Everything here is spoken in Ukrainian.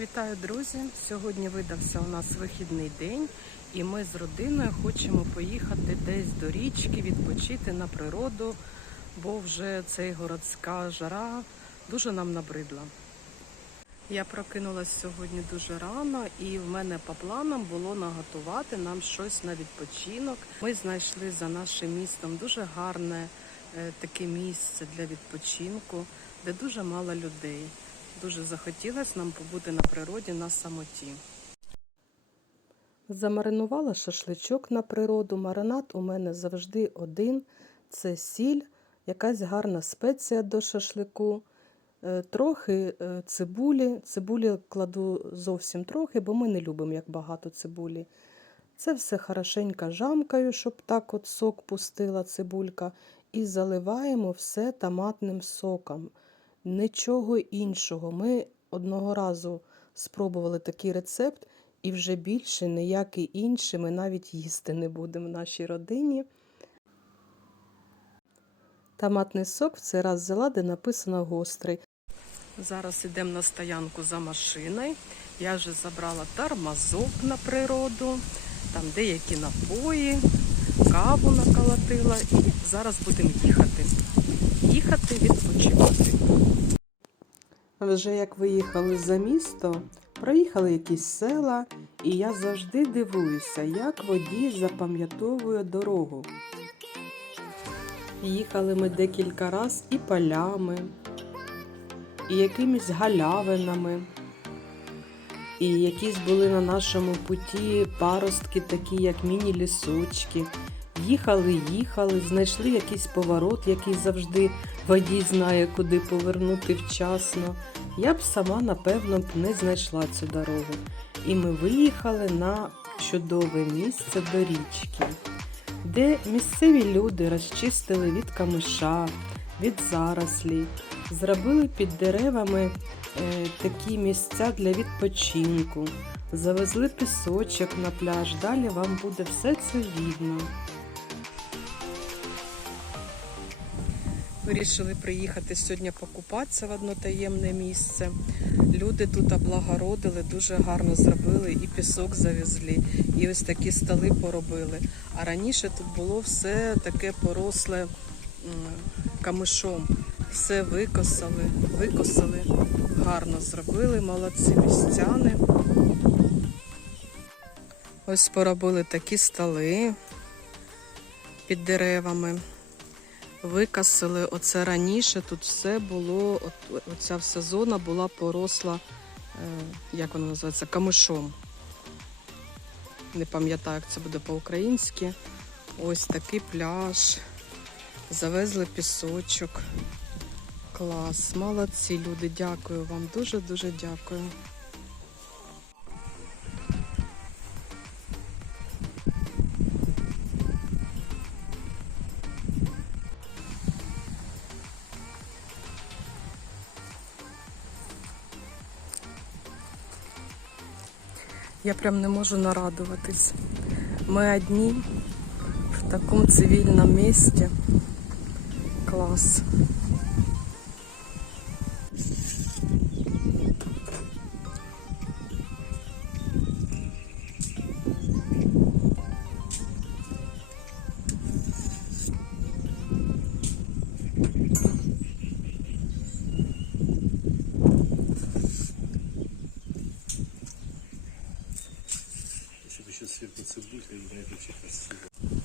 Вітаю, друзі! Сьогодні видався у нас вихідний день, і ми з родиною хочемо поїхати десь до річки, відпочити на природу, бо вже цей городська жара дуже нам набридла. Я прокинулась сьогодні дуже рано, і в мене по планам було наготувати нам щось на відпочинок. Ми знайшли за нашим містом дуже гарне е, таке місце для відпочинку, де дуже мало людей. Дуже захотілося нам побути на природі на самоті. Замаринувала шашличок на природу. Маринад у мене завжди один. Це сіль, якась гарна спеція до шашлику, е, трохи е, цибулі. Цибулі кладу зовсім трохи, бо ми не любимо як багато цибулі. Це все хорошенько жамкаю, щоб так от сок пустила цибулька. І заливаємо все томатним соком. Нічого іншого. Ми одного разу спробували такий рецепт, і вже більше ніякий інший ми навіть їсти не будемо в нашій родині. Томатний сок в цей раз взяла, де написано гострий. Зараз йдемо на стоянку за машиною. Я вже забрала тормозок на природу, там деякі напої, каву наколотила і зараз будемо їхати. Їхати відпочивати. Вже як виїхали за місто, проїхали якісь села, і я завжди дивуюся, як водій запам'ятовує дорогу. Їхали ми декілька раз і полями, і якимись галявинами, і якісь були на нашому путі паростки, такі як міні-лісочки. Їхали, їхали, знайшли якийсь поворот, який завжди водій знає, куди повернути вчасно. Я б сама, напевно, б не знайшла цю дорогу. І ми виїхали на чудове місце до річки, де місцеві люди розчистили від камиша, від зарослі, зробили під деревами е, такі місця для відпочинку, завезли пісочок на пляж. Далі вам буде все це видно. Вирішили приїхати сьогодні покупатися в одно таємне місце. Люди тут облагородили, дуже гарно зробили, і пісок завезли, і ось такі столи поробили. А раніше тут було все таке поросле камишом. Все викосали, викосали, гарно зробили, молодці містяни. Ось поробили такі столи під деревами викасили оце раніше. Тут все було, от, оця вся зона була поросла, е, як вона називається, камишом. Не пам'ятаю, як це буде по-українськи. Ось такий пляж. Завезли пісочок. Клас, молодці люди, дякую вам. Дуже-дуже дякую. Я прям не можу нарадуватись. Ми одні в такому цивільному місті. Клас. Чтобы еще сверху цибулька и это все красиво.